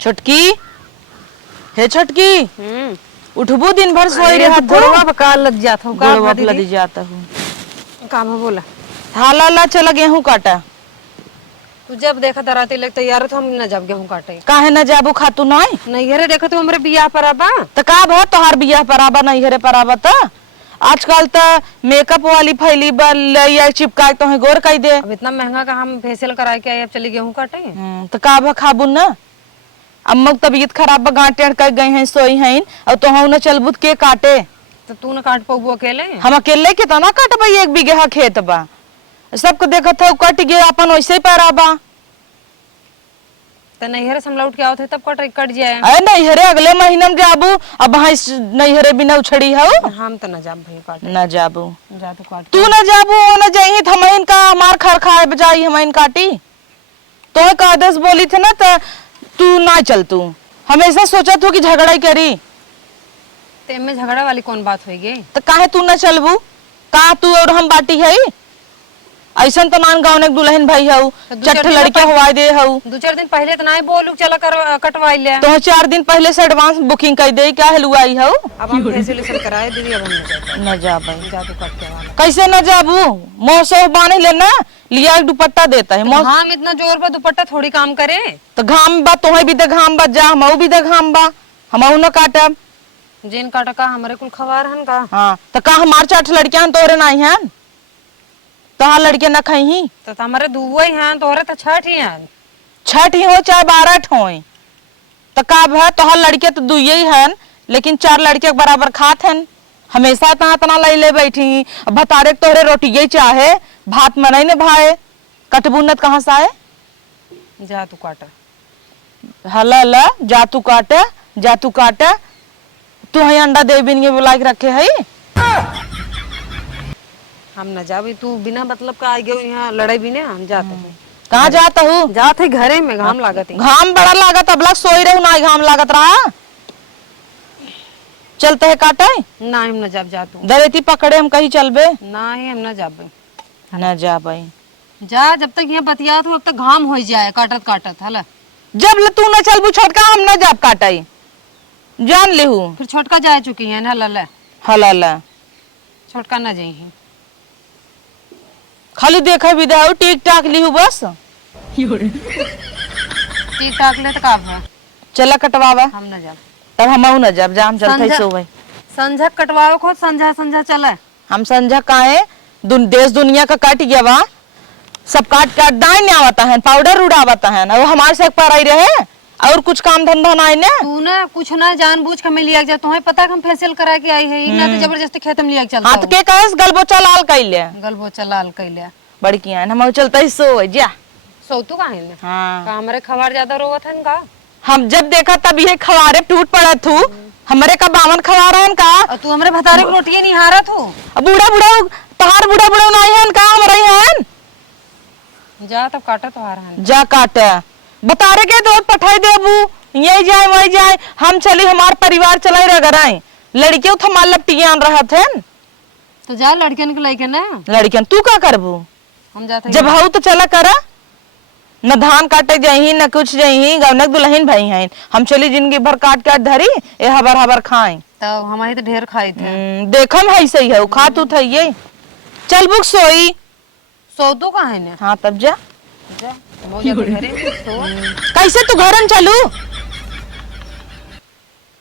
छोटकी हे छोटकी उठबू दिन भर सोई रहा गोड़वा बका लग जाता हूँ गोड़वा लग जाता हूँ काम है बोला। हाला ला चला गेहूं काटा तू जब देखा दराती लग तैयार तो हम न जब गेहूं काटे काहे न जाबू खातू नहीं नहीं घरे देखा तो हमरे बियाह पर आबा तो का भा तोहार बियाह पराबा नहीं हरे पराबा त आजकल त मेकअप वाली फैली या चिपका तो है गोर कह दे। अब इतना महंगा का हम फेशियल कराए के आए अब चली गेहूं काटे तो का भा खाबू न अम्मा की तबीयत खराब बा गांटे कर गई हैं सोई हैं और तो हम न चलबू के काटे तो तू न काट पाबू अकेले हम अकेले के तना काटबा 1 बीघा खेत बा सबको देखत है कट गया अपन वैसे ही पराबा तो नैहरे से हम लौट के आओ थे तब कट जाए अरे नैहरे अगले महीने में जाबू अब नैहरे बिना उछड़ी हो हम तो न जाब भाई काटे न जाबू जा तो काट तू न जाबू न जाई थमइन का मार खर खाए बजाई हमइन काटी तो का आदेश बोली थे ना तो तू ना चल तू हमेशा सोचत हो कि झगड़ा ही करी ते में झगड़ा वाली कौन बात होगी तो काहे तू न चलबू का तू और हम बाटी है ऐसा तो मान गाँव ने दुल्हन भाई हऊ चट्ठ लड़के हवाई दे हऊ 2-4 दिन पहले तो नहीं बोलू चला कर कटवाई ले तो 4 दिन पहले से एडवांस बुकिंग कर दे क्या हलवाई हऊ अब हम फेशियल कराए दीदी अब हम न जा भाई जा तो कट के वाला कैसे न जाबू मौसम बांध लेना लिया एक दुपट्टा देता है हम इतना जोर पर दुपट्टा थोड़ी काम करे तो घाम बा तुम्हें भी दे घाम बा जा हमऊ भी दे घाम बा हमऊ न काटब जिन काटा का हमारे कुल खवार हन का हाँ तो का हमार 4 लड़कियां तोरे नहीं हैं तोहार लड़के न खही तो हमारे दुवई हैं तोरे तो 6 ही हैं 6 ही हो चाहे 12 हो तो का है तोहार लड़के तो 2 ही हैं लेकिन 4 लड़के के बराबर खात हैं हमेशा तना तना ले ले बैठी भतारे तोहरे रोटी ही चाहे भात मनई ने भाए कटबुन्नत कहाँ से आए जा तू काटा हला ला जा तू काटा तू है अंडा दे बिन के बुला के रखे है हम न जाबी तू बिना मतलब का आ गयो यहाँ लड़ाई भी ने हम जाते हैं कहाँ जाता हूँ जाते घरे में घाम लागत है घाम बड़ा लागत अब लग सोई रहू ना घाम लागत रहा चलते है काटे ना हम न जाब जा तू दरेती पकड़े हम कहीं चलबे ना ही हम न जाबे न जा भाई जा जब तक यहाँ बतिया तब तक घाम हो जाए काटत काटत हला जब ले तू न चलबू छोटका हम न जाब काटाई जान लेहू फिर छोटका जा चुकी है ना हला हला छोटका न जाई है खाली देखा भी दे टिक टाक लिहू बस ठीक ठाक ले तो का है चला कटवावा हम न जाब तब हम न जाब जाम चलते सो भाई संझा कटवाओ खुद संझा संझा चला हम संझा काहे देश दुनिया का काट गया वा सब काट दाई नहीं आवता है पाउडर उड़ावता है ना वो हमारे से पर आई रहे और कुछ काम धंधा ना ने तू ना कुछ ना जानबूझ के मैं लिया जा तुम्हें पता हम फेशियल करा के आई है ना तो जबरदस्ती खेत में लिया के चलता हाथ के कहस गलबोचा लाल कैले गलबोचा लाल कैले बड़की है हम चलते ही सो जा सौतू कहां है हां का हमरे खबर ज्यादा रोवत हन का हम जब देखा तब ये खवारे टूट पड़ा थू हमरे का बावन खवारा हन का और तू हमरे भतारे की रोटियां नहीं हारा थू बूढ़ा बूढ़ा तहार बूढ़ा बूढ़ा नहीं हन का हमरे हन जा तब काटा तो हारा हन जा काटे बतारे के दूध पठाई देबू यही जाए वही जाए हम चली हमार परिवार चलाई रगराई लड़कियों थमा लपटियां आन रहा थे तो जा लड़कियन के लेके ना लड़कियन तू का करबू हम जाते जब हऊ तो चला करा न धान काटे जाही न कुछ जाही गवनक दुल्हन भाई हैं हम चली जिंदगी भर काट काट धरी ए हबर हबर खाए तो हमारी तो ढेर खाई थे देखम है सही है खा तू था ये चल बुक सोई सौतू कहां है ने हाँ तब जा जा मौजा तो घरे में सो कैसे तू घर में चलू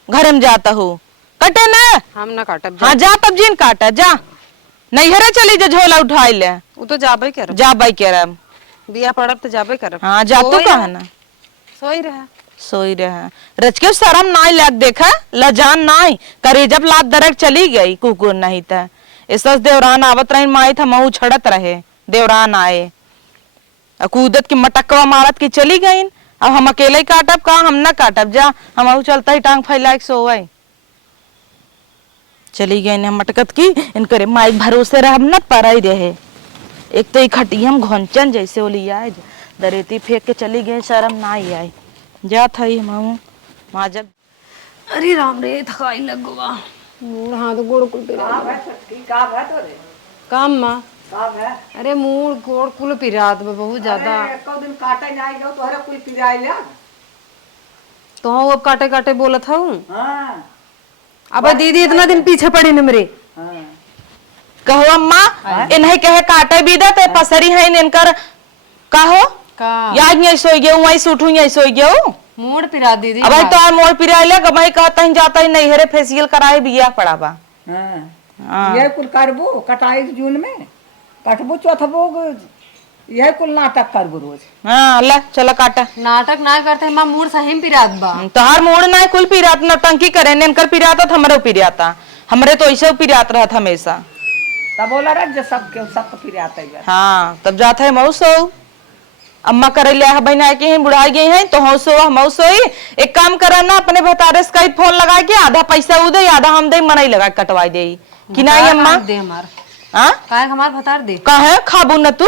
घर में जाता हूँ कटे ना हम ना काटब हाँ जा तब जिन काटा जा नहीं हरे चली जा झोला उठाई ले वो तो जाबे कर जा बाई के रम बिया पड़ब तो जाबे कर हाँ जा तू कहा ना सोई रहा रच के शर्म नाई लग देखा लजान नाई करे जब लात दरक चली गई कुकुर नहीं था इस देवरान आवत रही माई था महू छड़त रहे देवरान आए कूदत की मटकवा मारत की चली गई अब हम अकेले ही काटब का हम ना काटब जा हम चलता ही टांग फैला के सोवाई चली गई ने मटकत की इनकरे माइक भरोसे रह न पराई रहे एक तो खटियम घोंचन जैसे वो लिया है दरेती फेंक के चली गई शर्म ना ही आई जा था ही हम वहां जब अरे राम रे थकाई लगवा मूड हाथ गोड़ कुल काम मां अरे मूड गोड़ कुल पिरात बहुत ज्यादा एको दिन काटे नहीं गयो तोहरे कुल पिराइला तो हाँ, वो अब काटे काटे बोलत हूँ। हाँ अब दीदी इतना दिन पीछे पड़ी न मेरे। हाँ कहो अम्मा इन्हें कहे काटे बीदा ते पसरी है इनकर कहो का याद नहीं सोई गयो वही सूठू नहीं सोई गयो मोड़ पिरा दीदी। अब तो मोड़ पिराइले कि भाई कहता ही जाता ही नहीं हेरे फेसियल कराए बिया पड़ाबा। हाँ हाँ। यह कुल करबो कटाई जून में कटबो चौथबो यह कुल नाटक करबो रोज। हाँ ले चला काटा नाटक ना करते माँ मूड सही में पिरात बा। तोहार मोड़ ना कुल पिरात नौटंकी करे इनकर पिराता था हमरे पिराता हमरे तो ऐसे पिरात रहा था हमेशा। तब बोला रख जो सबके फिर आता है। हाँ तब जाता है मऊसो अम्मा करे लिया है बहना के हैं बुढ़ाई गई हैं तो हौसो मऊसोई एक काम करा ना अपने भतारस का फोन लगा के आधा पैसा उ दे आधा हम दे मनाई लगा कटवाई दे कि नहीं अम्मा दे हमार हाँ काहे हमार भतार दे कहे खाबू न तू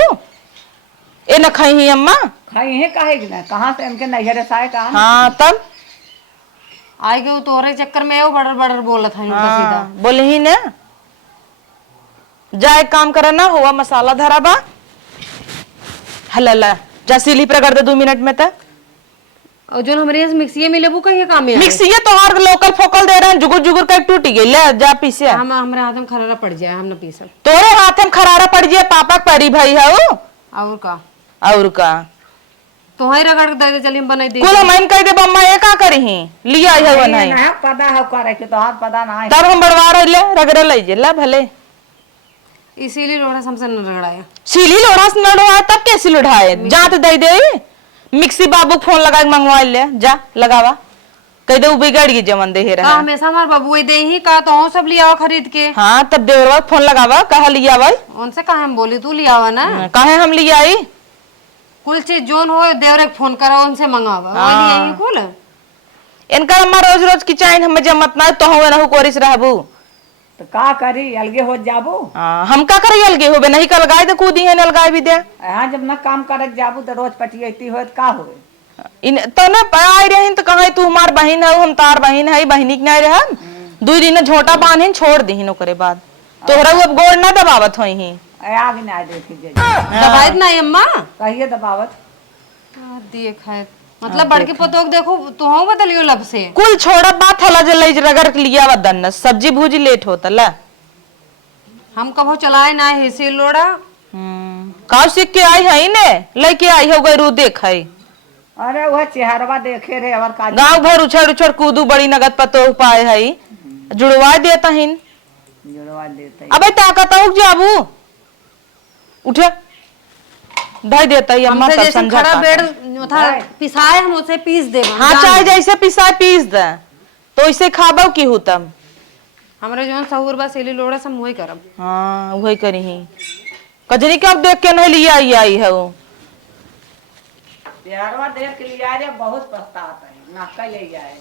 ए न खाई ही अम्मा। खाई है काहे कि ना कहाँ से इनके नैहरे से आए कहाँ हाँ तब आई गए तोहरे चक्कर में वो बड़र बड़र बोलत है सीधा। बोले ही ने जा एक काम करा ना हुआ मसाला धरा बा हला जा सिली पर कर दे 2 मिनट में तक और जो हमारे यहाँ मिक्सी में लेबू कहीं काम है मिक्सी है तो हर लोकल फोकल दे रहे हैं जुगुर जुगुर का टूटी गई ले जा पीसे हम हमारे हाथ में खरारा पड़ जाए हम न पी सक। तोरे हाथ में खरारा पड़ जाए पापा परी भाई है वो और का और का तो ही रगड़ के दे दे चली हम बनाई दे कुल हम कह दे बम्मा ये का करी ही लिया है वो नहीं ना पता है करे के तो हाथ पता ना है। तब हम बड़वा ले रगड़े ले जे ला भले इसीलिए लोड़ा हमसे न रगड़ाया। सीली लोढ़ा से लड़वाए तब कैसे लुढ़ाए जात दे दे मिक्सी बाबू फोन लगा के मंगवा ले जा लगावा कह दे बिगड़ गई जमन दे का रहा हमेशा हमार बबुए दे ही का तो सब लिया खरीद के। हाँ तब देवरवा फोन लगावा कहा लिया भाई उनसे कहा हम बोली तू लिया हुआ ना कहे हम लिया आई कुल चीज जोन हो देवरे के फोन करा उनसे मंगावा वो लिया ही कुल। इनका अम्मा रोज रोज की चाइन हमें जमत ना तो हुए ना कोरिस रहबू तो का करी अलगे हो जाबू। हम का करिए अलगे होबे नहीं कल गाय तो कूदी है अलगाय भी दे यहाँ जब ना काम करत जाबू तो रोज पटियती हो का हो इन तो ना आई रही तो कहे तू हमार बहन है हम तार बहन है बहनी के नहीं रह 2 दिन झोटा बांध छोड़ दी ओकरे बाद तोहरा अब गोड़ ना दबावत होई ही आगे ना देखी दबाइत ना अम्मा कहिए दबावत देख है मतलब बड़के पतोग देखो तो हो बदलियो लब से कुल छोड़ा बात हला जल रगड़ के लिया वदन सब्जी भूजी लेट होता ला हम कभो चलाए ना है से लोड़ा का सीख के आई है ने लेके आई हो गई रू देख है अरे वह चेहरवा देखे रे और का गांव भर उछड़ उछड़ कूदू बड़ी नगद पतो पाए है जुड़वा देता हिन जुड़वा देते अबे ताकत हो जाबू उठे ढाई देता ही अम्मा सब समझा खड़ा बेड था पिसाए हम उसे पीस दे। हाँ चाहे जैसे पिसा पीस दे तो इसे खाबो की हो तब हमरे जोन सहूर बा सेली लोड़ा सब वही करब। हाँ वही करी ही कजरी कब देख के नहीं लिया आई है वो चेहरवा देख लिया रे बहुत पछताता है ना कल ले जाए।